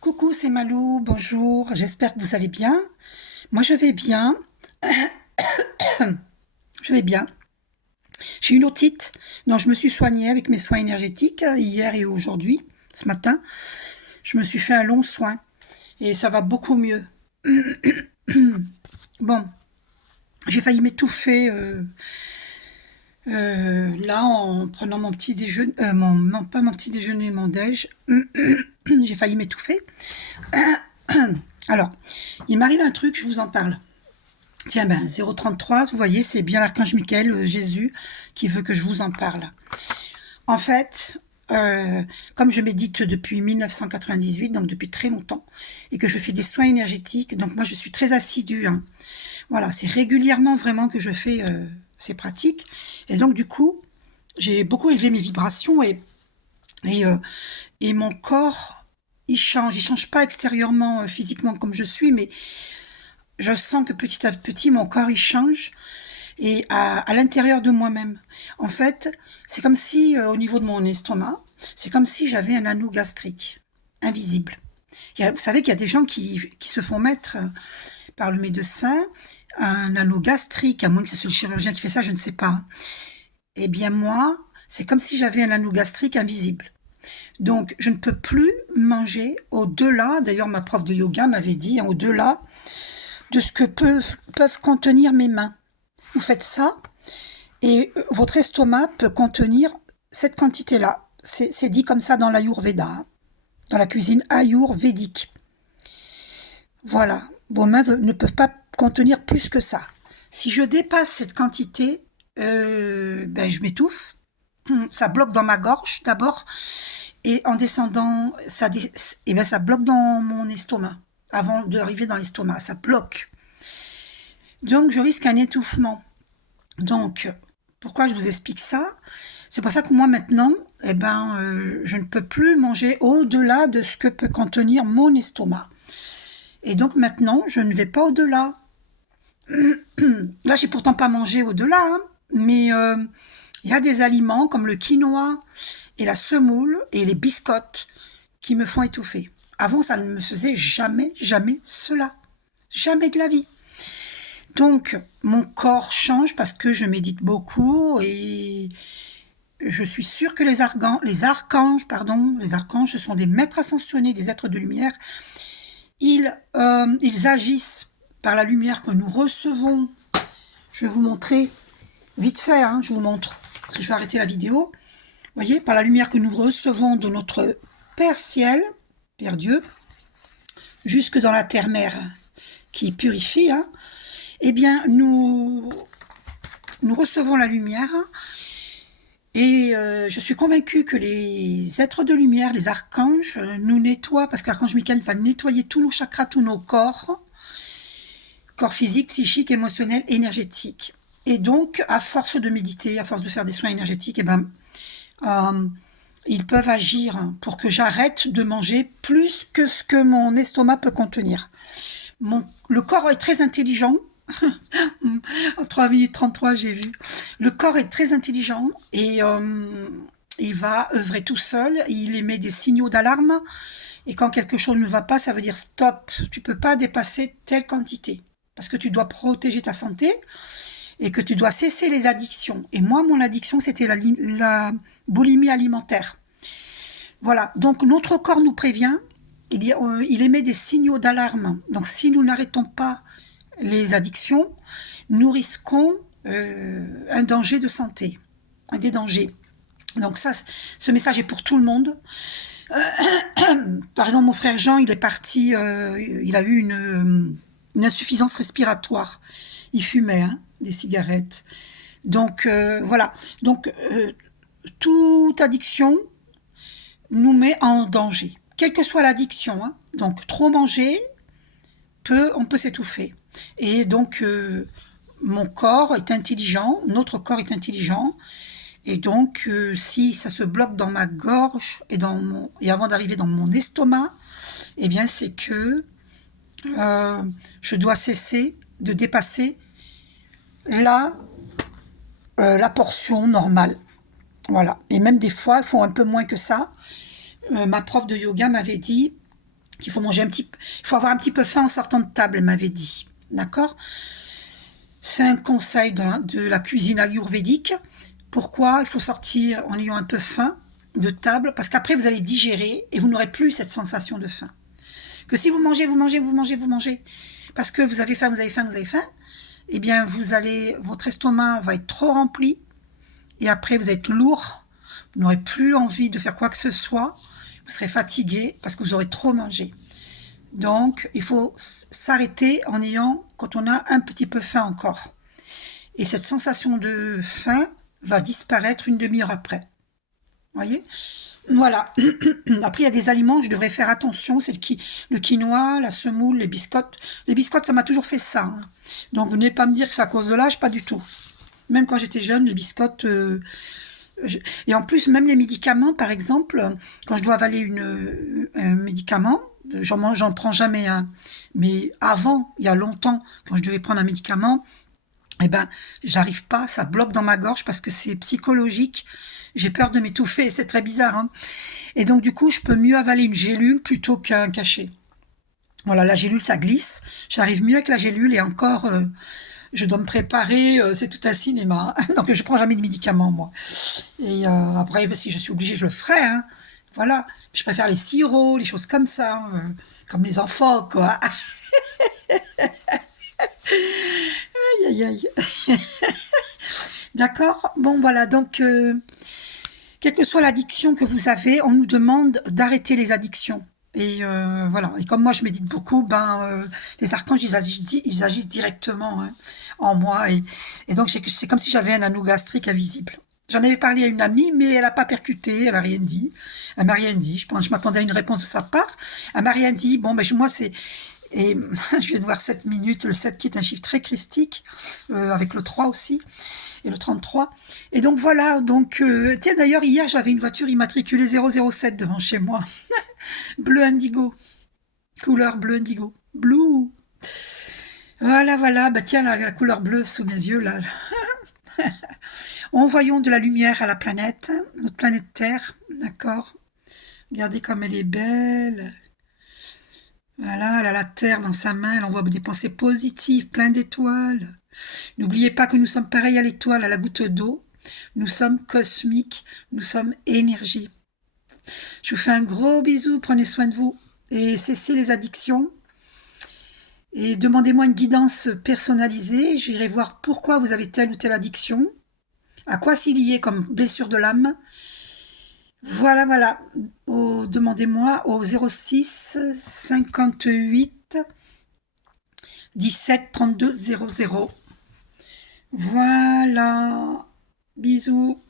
Coucou, c'est Malou, bonjour, j'espère que vous allez bien. Moi, je vais bien, je vais bien. J'ai une otite, donc je me suis soignée avec mes soins énergétiques hier et aujourd'hui, ce matin. Je me suis fait un long soin et ça va beaucoup mieux. Bon, j'ai failli m'étouffer là en prenant mon petit déjeuner, non pas mon petit déjeuner, mon déj. J'ai failli m'étouffer. Alors, il m'arrive un truc, je vous en parle. Tiens, ben, 033, vous voyez, c'est bien l'archange Michael, Jésus, qui veut que je vous en parle. En fait, comme je médite depuis 1998, donc depuis très longtemps, et que je fais des soins énergétiques, donc moi je suis très assidue. Hein. Voilà, c'est régulièrement vraiment que je fais ces pratiques. Et donc du coup, j'ai beaucoup élevé mes vibrations et, euh, et mon corps, il change. Il change pas extérieurement, physiquement comme je suis, mais je sens que petit à petit, mon corps, il change et à l'intérieur de moi-même. En fait, c'est comme si, au niveau de mon estomac, c'est comme si j'avais un anneau gastrique, invisible. Vous savez qu'il y a des gens qui se font mettre par le médecin un anneau gastrique, à moins que ce soit le chirurgien qui fait ça, je ne sais pas. Hein. Eh bien moi, c'est comme si j'avais un anneau gastrique invisible. Donc, je ne peux plus manger au-delà, d'ailleurs ma prof de yoga m'avait dit, hein, au-delà de ce que peuvent contenir mes mains. Vous faites ça et votre estomac peut contenir cette quantité-là. C'est dit comme ça dans l'Ayurveda, hein, dans la cuisine ayurvédique. Voilà, vos mains ne peuvent pas contenir plus que ça. Si je dépasse cette quantité, ben je m'étouffe. Ça bloque dans ma gorge d'abord et en descendant, et ben ça bloque dans mon estomac. Avant d'arriver dans l'estomac, ça bloque. Donc je risque un étouffement. Donc, pourquoi je vous explique ça? C'est pour ça que moi maintenant, je ne peux plus manger au-delà de ce que peut contenir mon estomac. Et donc maintenant, je ne vais pas au-delà. Là, j'ai pourtant pas mangé au-delà, hein, mais il y a des aliments comme le quinoa et la semoule et les biscottes qui me font étouffer. Avant, ça ne me faisait jamais, jamais cela. Jamais de la vie. Donc, mon corps change parce que je médite beaucoup et je suis sûre que les archanges, ce sont des maîtres ascensionnés, des êtres de lumière. Ils agissent par la lumière que nous recevons. Je vais vous montrer vite fait, hein, je vous montre, parce que je vais arrêter la vidéo. Vous voyez, par la lumière que nous recevons de notre Père Ciel, Père Dieu, jusque dans la terre-mère qui purifie, hein, eh bien, nous recevons la lumière et je suis convaincue que les êtres de lumière, les archanges, nous nettoient, parce qu'Archange Michael va nettoyer tous nos chakras, tous nos corps physique, psychique, émotionnel, énergétique. Et donc, à force de méditer, à force de faire des soins énergétiques, euh, ils peuvent agir pour que j'arrête de manger plus que ce que mon estomac peut contenir. Le corps est très intelligent. En 3 minutes 33, j'ai vu. Le corps est très intelligent et il va œuvrer tout seul. Il émet des signaux d'alarme. Et quand quelque chose ne va pas, ça veut dire stop. Tu peux pas dépasser telle quantité. Parce que tu dois protéger ta santé et que tu dois cesser les addictions. Et moi, mon addiction, c'était la boulimie alimentaire. Voilà. Donc, notre corps nous prévient. Il émet des signaux d'alarme. Donc, si nous n'arrêtons pas les addictions, nous risquons un danger de santé, des dangers. Donc ça, ce message est pour tout le monde. Par exemple, mon frère Jean, il est parti, il a eu une insuffisance respiratoire. Il fumait hein, des cigarettes. Donc voilà. Donc toute addiction nous met en danger, quelle que soit l'addiction. Hein. Donc trop manger, on peut s'étouffer. Et donc, mon corps est intelligent, notre corps est intelligent, et donc, si ça se bloque dans ma gorge et avant d'arriver dans mon estomac, eh bien, c'est que je dois cesser de dépasser la, la portion normale. Voilà. Et même des fois, il faut un peu moins que ça. Ma prof de yoga m'avait dit, qu'il faut manger il faut avoir un petit peu faim en sortant de table, elle m'avait dit. D'accord? C'est un conseil de la cuisine ayurvédique. Pourquoi il faut sortir en ayant un peu faim de table? Parce qu'après, vous allez digérer et vous n'aurez plus cette sensation de faim. Que si vous mangez, vous mangez, vous mangez, vous mangez, parce que vous avez faim, vous avez faim, vous avez faim, eh bien, votre estomac va être trop rempli et après, vous êtes lourd. Vous n'aurez plus envie de faire quoi que ce soit. Vous serez fatigué parce que vous aurez trop mangé. Donc, il faut s'arrêter quand on a un petit peu faim encore. Et cette sensation de faim va disparaître une demi-heure après. Voyez? Voilà. Après, il y a des aliments, je devrais faire attention. C'est le quinoa, la semoule, les biscottes. Les biscottes, ça m'a toujours fait ça, hein. Donc, vous n'allez pas me dire que c'est à cause de l'âge, pas du tout. Même quand j'étais jeune, les biscottes... Et en plus, même les médicaments, par exemple, quand je dois avaler un médicament, j'en prends jamais un. Mais avant, il y a longtemps, quand je devais prendre un médicament, eh ben, j'arrive pas, ça bloque dans ma gorge parce que c'est psychologique. J'ai peur de m'étouffer, c'est très bizarre, hein. Et donc, du coup, je peux mieux avaler une gélule plutôt qu'un cachet. Voilà, la gélule, ça glisse. J'arrive mieux avec la gélule et encore, je dois me préparer, c'est tout un cinéma. Donc, je prends jamais de médicaments, moi. Et après, si je suis obligée, je le ferai, hein. Voilà. Je préfère les sirops, les choses comme ça, comme les enfants, quoi. Aïe, aïe, aïe. D'accord? Bon, voilà. Donc, quelle que soit l'addiction que vous avez, on nous demande d'arrêter les addictions. Et voilà. Et comme moi, je médite beaucoup, les archanges, ils agissent directement, hein, en moi. Et donc, c'est comme si j'avais un anneau gastrique invisible. J'en avais parlé à une amie, mais elle n'a pas percuté, elle n'a rien dit. Elle m'a rien dit. Je m'attendais à une réponse de sa part. Elle m'a rien dit. Bon, moi, c'est... Et je viens de voir 7 minutes, le 7 qui est un chiffre très christique, avec le 3 aussi, et le 33. Et donc voilà, tiens d'ailleurs, hier j'avais une voiture immatriculée 007 devant chez moi. Bleu indigo, couleur bleu indigo. Blue. Voilà, voilà, bah tiens, la couleur bleue sous mes yeux, là. Envoyons de la lumière à la planète, notre planète Terre, d'accord? Regardez comme elle est belle. Voilà, elle a la Terre dans sa main, elle envoie des pensées positives, plein d'étoiles. N'oubliez pas que nous sommes pareils à l'étoile, à la goutte d'eau. Nous sommes cosmiques, nous sommes énergie. Je vous fais un gros bisou, prenez soin de vous et cessez les addictions. Et demandez-moi une guidance personnalisée, j'irai voir pourquoi vous avez telle ou telle addiction, à quoi c'est lié comme blessure de l'âme. Voilà, voilà. Demandez-moi au 06 58 17 32 00. Voilà. Bisous.